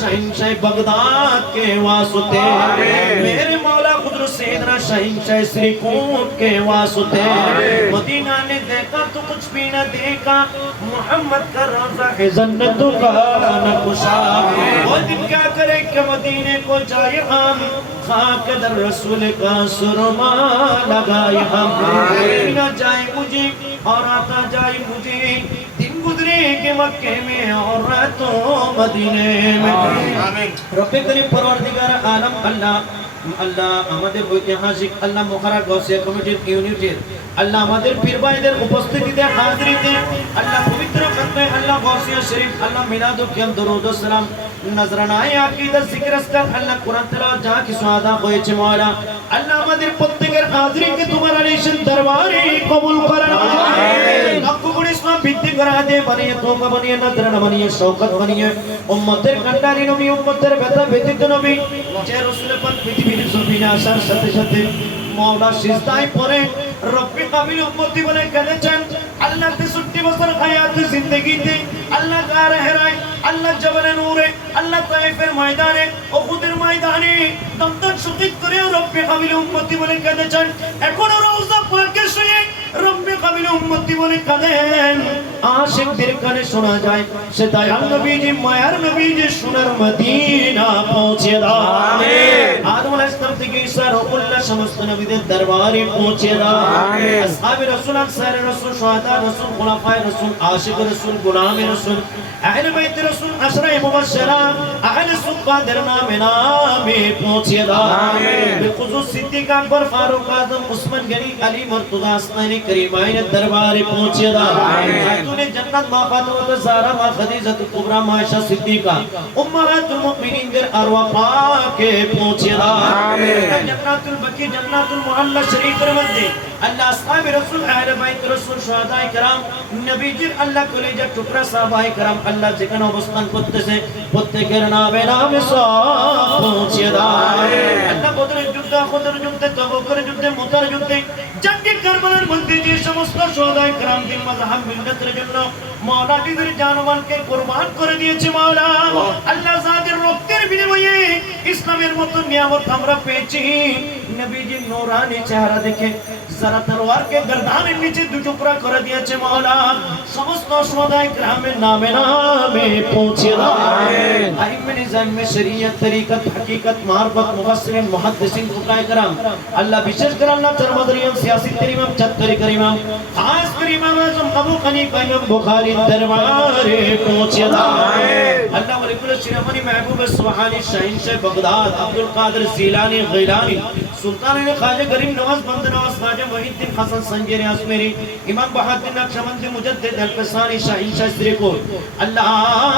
शहंशाह Baghdad के वास्ते, मेरे मौला खुद सैयदना शहंशाह श्रीकोट के वास्ते, मदीना ने देखा तो कुछ भी न देखा, मोहम्मद का रोज़ा है जन्नतों का नक्शा। वो दिन क्या करे कि मदीने को जाए हम, खाक दर रसूल का सुरमा लगाए हम, न जाए मुझे और आता जाए मुझे, दिन गुजरे के मक्के में और रातों मदीने में। रब्बे करीम परवरदिगार आलम अल्लाह আল্লাহ আমাদের ঐতিহাসিক আল্লাহ মুখারা গৌসিয়া কমিটির ইউনিটের আল্লাহ আমাদের পীর ভাইদের উপস্থিতিতে হাজিরিতে আল্লাহ পবিত্র খাতমে আল্লাহ গৌসিয়া শরীফ আল্লাহ মিলাদুল কিয়াম দরুদ ও সালাম নজরানায়ে আকীদা জিকির আজকার আল্লাহ কোরআন তেলাওয়াত যা কিছু আদা হয়েছে মাওলা আল্লাহ আমাদের প্রত্যেকের হাজিরিকে তোমার আলিশান দরবারে কবুল করেন আমিন। আকুল ইসলাম ভিত্তি করা দে বানিয়ে তোবা বানিয়ে নজরানা বানিয়ে শওকত বানিয়ে উম্মতের কান্ডারি নবী উম্মতের ব্যথা ব্যতীত নবী যে রাসূলের পথ পৃথিবীর জমিনে আসার সাথে সাথে মওলা সিজদায় পড়ে রব্বি কাবিল উম্মতি বলে কেঁদেছেন। আল্লাহ 63 বছর হায়াত জিন্দেগিতে আল্লাহ গারে হেরায়, আল্লাহ জবলে নূরে, আল্লাহ তায়েফের ময়দানে, উহুদের ময়দানে দমদম শহীদ করে রব্বি কাবিল উম্মতি বলে কেঁদেছেন। এখনো রওজা পাকে শুয়ে রব্বি কাবিল উম্মতি বলে কাঁদেন। আশিকদের কানে শোনা যায় সে দয়াল নবীজি মায়ার নবীজি সোনার মদিনা পৌঁছে দাও আমিন। আদম আলাইহিস সালাম থেকে ঈসা রূহুল্লাহ সমস্ত নবীদের দরবারে পৌঁছে দাও আমিন। আসহাবে রাসূল আনসারে রাসূল শুহাদা রাসূল খুলাফায়ে রাসূল আশিক রাসূল গোলামে রাসূল আহলে বাইত রাসূল আশরায়ে মুবাশশিরা আহলে সুফাদের নামে নামে পৌঁছে দাও আমিন। বিখুসুস সিদ্দিক আকবর ফারুক আযম উসমান গনি আলী মুর্তজা আসমানী করিমাইনের দরবারে পৌঁছে দাও আমিন। খাতুনে জান্নাত মা ফাতেমা জাহরা মা খাদিজা কুবরা মা আয়েশা সিদ্দিকা উম্মাহাতুল মুমিনিনদের আরওয়াহ পাকে পৌঁছে দাও আমিন। জান্নাতুল বাকি জান্নাতুল মুআল্লা শরীফের মধ্যে আল্লাহ আসহাবে রাসূল আহলে বাইত রাসূল শুহাদায়ে کرام নবীজির আল্লাহ কলিজার টুকরা সাহাবায়ে کرام আল্লাহ যেখানে অবস্থান করতেছে প্রত্যেকের নামে নামে সব পৌঁছে দাও আমিন। আল্লাহ বদরের যুদ্ধে উহুদের যুদ্ধে তবুকের যুদ্ধে মুতার যুদ্ধে জঙ্গে কারবালার মধ্যে যে সমস্ত শুহাদায়ে کرام দিন মাযহাব মিল্লাতের জন্য মাওলা নিজের জানমালকে কুরবান করে দিয়েছে মাওলা আল্লাহ যাদের রক্তের বিনিময়ে ইসলামের মতো নিয়ামত আমরা পেয়েছি। নবীজির নূরানি চেহারা দেখে যারা তলোয়ারকে গর্দানের নিচে দু টুকরা করে দিয়েছে মাওলা সমস্ত শুহাদায়ে کرامের নামে নামে পৌঁছে দাও আমিন। আইম্মে নিজাম মে শরীয়ত তরিকত হकीकत মারফত মুফাসসিরিন মুহাদ্দিসিন ফুকায়ে کرام আল্লাহ বিশেষ করে আল্লাহ তরমদরিয়াম সিয়াসি তরিমাম চাত্তরি করিমাম খাস করে ইমাম আযম আবু হানিফা ইমাম বুখারী দরবারে পৌঁছে দাও আমিন। আল্লাহ ওয়ালিকুল শিরামনি মাহবুব সুবহানী শাহিনশাহ বাগদাদ আব্দুল কাদের জিলানী গিলানী সুলতান খাজা করিম নওয়াজ বন্দ নওয়াজ খাজা মুহিউদ্দিন হাসান সঞ্জেরি আসমেরি ইমাম বাহাউদ্দিন নকশবন্দি মুজদ্দিদ আল-ফসানি শাহিনশাহ শ্রীকোট আল্লাহ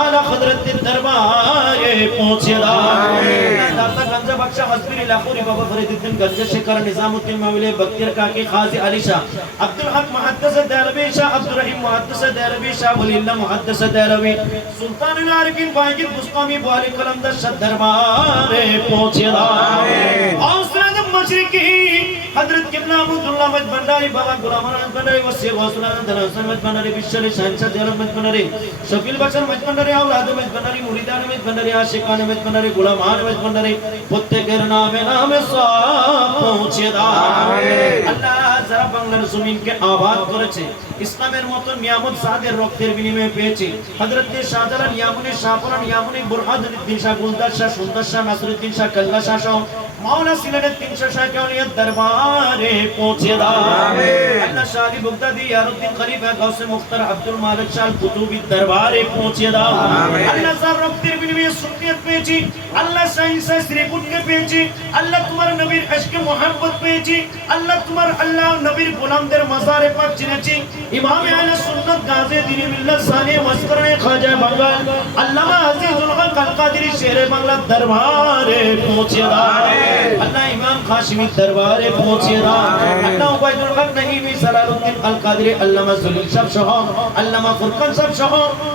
আলা হযরতের দরবারে পৌঁছে দাও আমিন। দাতা গঞ্জা বখশা হযরত লাখোরি বাবা ফরিদুদ্দিন গঞ্জা শেখর নিজামউদ্দিন মাওলে বখতিয়ার কাকি খাজি আলী শাহ আব্দুল হক মুহাদ্দিস দেহলভী শাহ আব্দুর রহিম মুহাদ্দিস দেহলভী শাহ ওলিল্লাহ মুহাদ্দিস দেহলভী সুলতানুল আরিফিন বাইজিদ বুস্তামি বালি কলমদার শাহ দরবারে পৌঁছে দাও আমিন। औसरत मशरिकी हजरत किबला अब्दुल्लाह मज भंडारी बाबा गुलाम अहमद भंडारी वसी गौसुल आजम हसन मज भंडारी बिशरी शहंशाह जलाल मज भंडारी शकील बशर मज भंडारी औलाद मज भंडारी मुरीदान मज भंडारी आशिकान मज भंडारी गुलामान मज भंडारी প্রত্যেকের নামে নামে সব পৌঁছে দাও আমিন। আল্লাহ যারা বাংলার জমিনকে আবাদ করেছে ইসলামের মতো নিয়ামত যাদের রক্তের বিনিময়ে পেয়েছে হযরত শাহজালাল ইয়ামুনি শাহপুরান ইয়ামুনি বুরহানুদ্দিন শাহ গুলদার শাহ সুন্দর শাহ নাসরুদ্দিন শাহ কল্লা শাহ মাওলা সিলেটের 300 শাহ কাউলিয়াত দরবারে পৌঁছে দাও আমিন। আল্লাহ শাহী বগদাদি ইয়ারউদ্দিন খলিফা গাউসে মুখতার আব্দুল মালিক শাহ কুতুবী দরবারে পৌঁছে দাও আমিন। আল্লাহ যার রক্তের বিনিময়ে সুন্নিয়ত পেয়েছি আল্লাহ শাহিনশাহ শ্রীকুটকে পেয়েছি আল্লাহ তোমার নবীর ইশকে মোহাম্মত পেয়েছি আল্লাহ তোমার আল্লাহ নবীর গোলামদের মাজারে পাক চিনেছি ইমাম আহলে সুন্নাত গাজী দ্বীন মিল্লাত সানি ওয়াসকরনে খাজা বাঙ্গাল আল্লামা আজিজুল হক আল কাদেরী শেরে বাংলা দরবারে পৌঁছে দাও আমিন। আল্লাহ ইমাম কাশিমি দরবারে পৌঁছে দাও আল্লাহ উবাইদুল হক নঈমি সালাউদ্দিন আল কাদেরী আল্লামা জলিল সাহেব সহ আল্লামা ফুরকান সাহেব সহ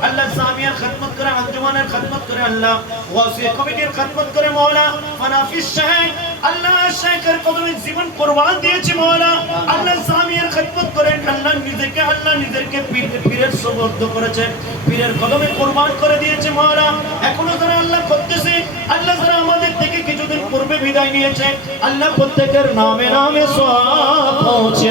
আল্লাহ সামিয়ার খিদমত করে আঞ্জুমানের খিদমত করে আল্লাহ ওয়াসিয়া কমিটির খিদমত করে মাওলা ফানাফিস শাইখ আল্লাহ শাইখের কদমে জীবন কুরবান দিয়েছে মাওলা আল্লাহ সামিয়ার খিদমত করেন আল্লাহ নিজেকে পীরের সুবর্দ করেছে পীরের কদমে কুরবান করে দিয়েছে মাওলা এখনো যারা আল্লাহ করতেছে বিদায় নিয়েছে আল্লাহ প্রত্যেকের নামে নামে সওয়াব পৌঁছে